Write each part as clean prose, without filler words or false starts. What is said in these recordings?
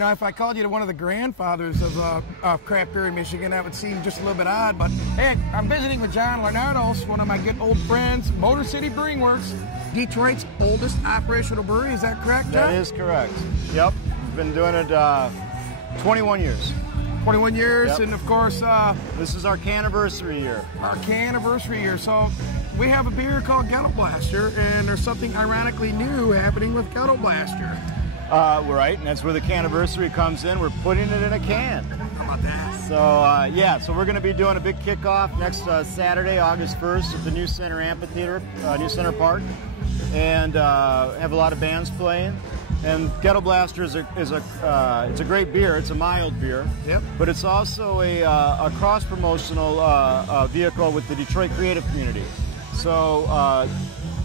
Now, if I called you to one of the grandfathers of craft beer in Michigan, that would seem just a little bit odd. But hey, I'm visiting with John Linardos, one of my good old friends, Motor City Brewing Works, Detroit's oldest operational brewery. Is that correct, John? That is correct. Yep, we've been doing it 21 years. 21 years, yep. And of course, this is our canniversary year. Our canniversary year. So we have a beer called Ghetto Blaster, and there's something ironically new happening with Ghetto Blaster. Right, and that's where the canniversary comes in. We're putting it in a can. How about that? So, yeah, so we're going to be doing a big kickoff next Saturday, August 1st at the New Center Amphitheater, New Center Park, and have a lot of bands playing. And Ghetto Blaster is a great beer. It's a mild beer, yep. But it's also a cross-promotional vehicle with the Detroit creative community. So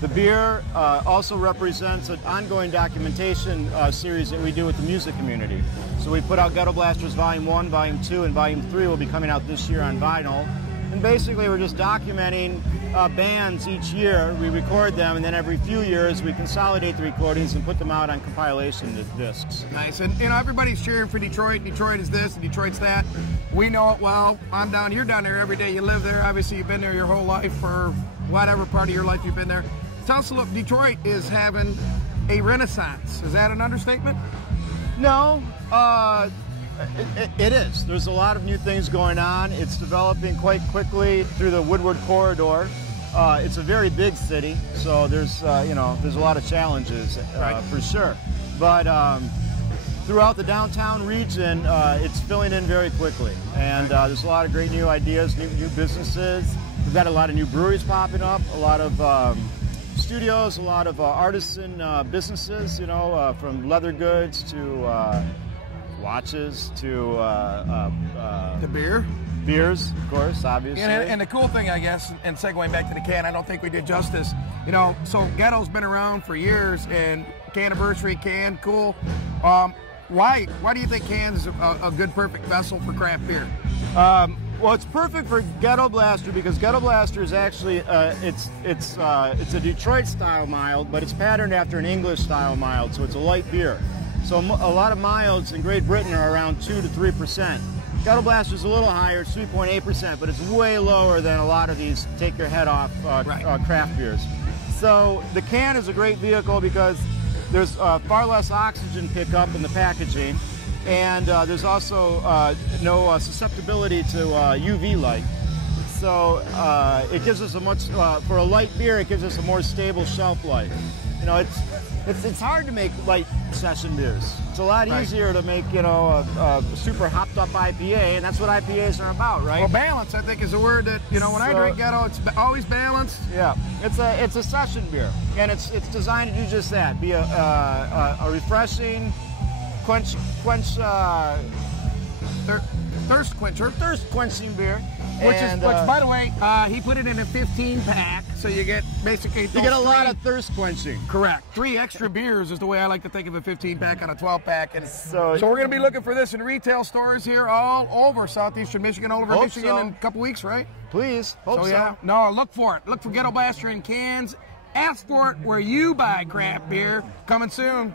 the beer also represents an ongoing documentation series that we do with the music community. So we put out Ghetto Blasters Volume 1, Volume 2, and Volume 3 will be coming out this year on vinyl. And basically we're just documenting bands each year. We record them, and then every few years we consolidate the recordings and put them out on compilation discs. Nice. And you know, everybody's cheering for Detroit. Detroit is this and Detroit's that. We know it well. You're down there every day. You live there. Obviously you've been there your whole life, for whatever part of your life you've been there. Tell us a little. Detroit is having a renaissance. Is that an understatement? No. It is. There's a lot of new things going on. It's developing quite quickly through the Woodward Corridor. It's a very big city, so there's there's a lot of challenges for sure. But throughout the downtown region, it's filling in very quickly, and there's a lot of great new ideas, new businesses. We've got a lot of new breweries popping up, a lot of studios, a lot of artisan businesses. From leather goods to watches to the beers, of course, obviously. And the cool thing, I guess, and segueing back to the can, I don't think we did justice. So Ghetto's been around for years, and canniversary can, cool. Why do you think can's a good, perfect vessel for craft beer? Well, it's perfect for Ghetto Blaster because Ghetto Blaster is actually it's a Detroit style mild, but it's patterned after an English style mild, so it's a light beer. So a lot of milds in Great Britain are around 2 to 3%. Ghetto Blaster is a little higher, it's 3.8%, but it's way lower than a lot of these take your head off craft beers. So the can is a great vehicle because there's far less oxygen pickup in the packaging, and there's also no susceptibility to UV light. So it gives us for a light beer, it gives us a more stable shelf life. It's hard to make light session beers. It's a lot easier to make, a super hopped up IPA, and that's what IPAs are about, right? Well, balance, I think, is a word that, when I drink Ghetto, it's always balanced. Yeah, it's a session beer, and it's designed to do just that, be a refreshing, thirst quenching beer. Which, by the way, he put it in a 15-pack, so you get basically... You get a lot of thirst quenching. Correct. 3 extra beers is the way I like to think of a 15-pack on a 12-pack. And so we're going to be looking for this in retail stores here all over southeastern Michigan, all over Michigan in a couple weeks, right? Please. Hope so. Yeah. No, look for it. Look for Ghetto Blaster in cans. Ask for it where you buy craft beer. Coming soon.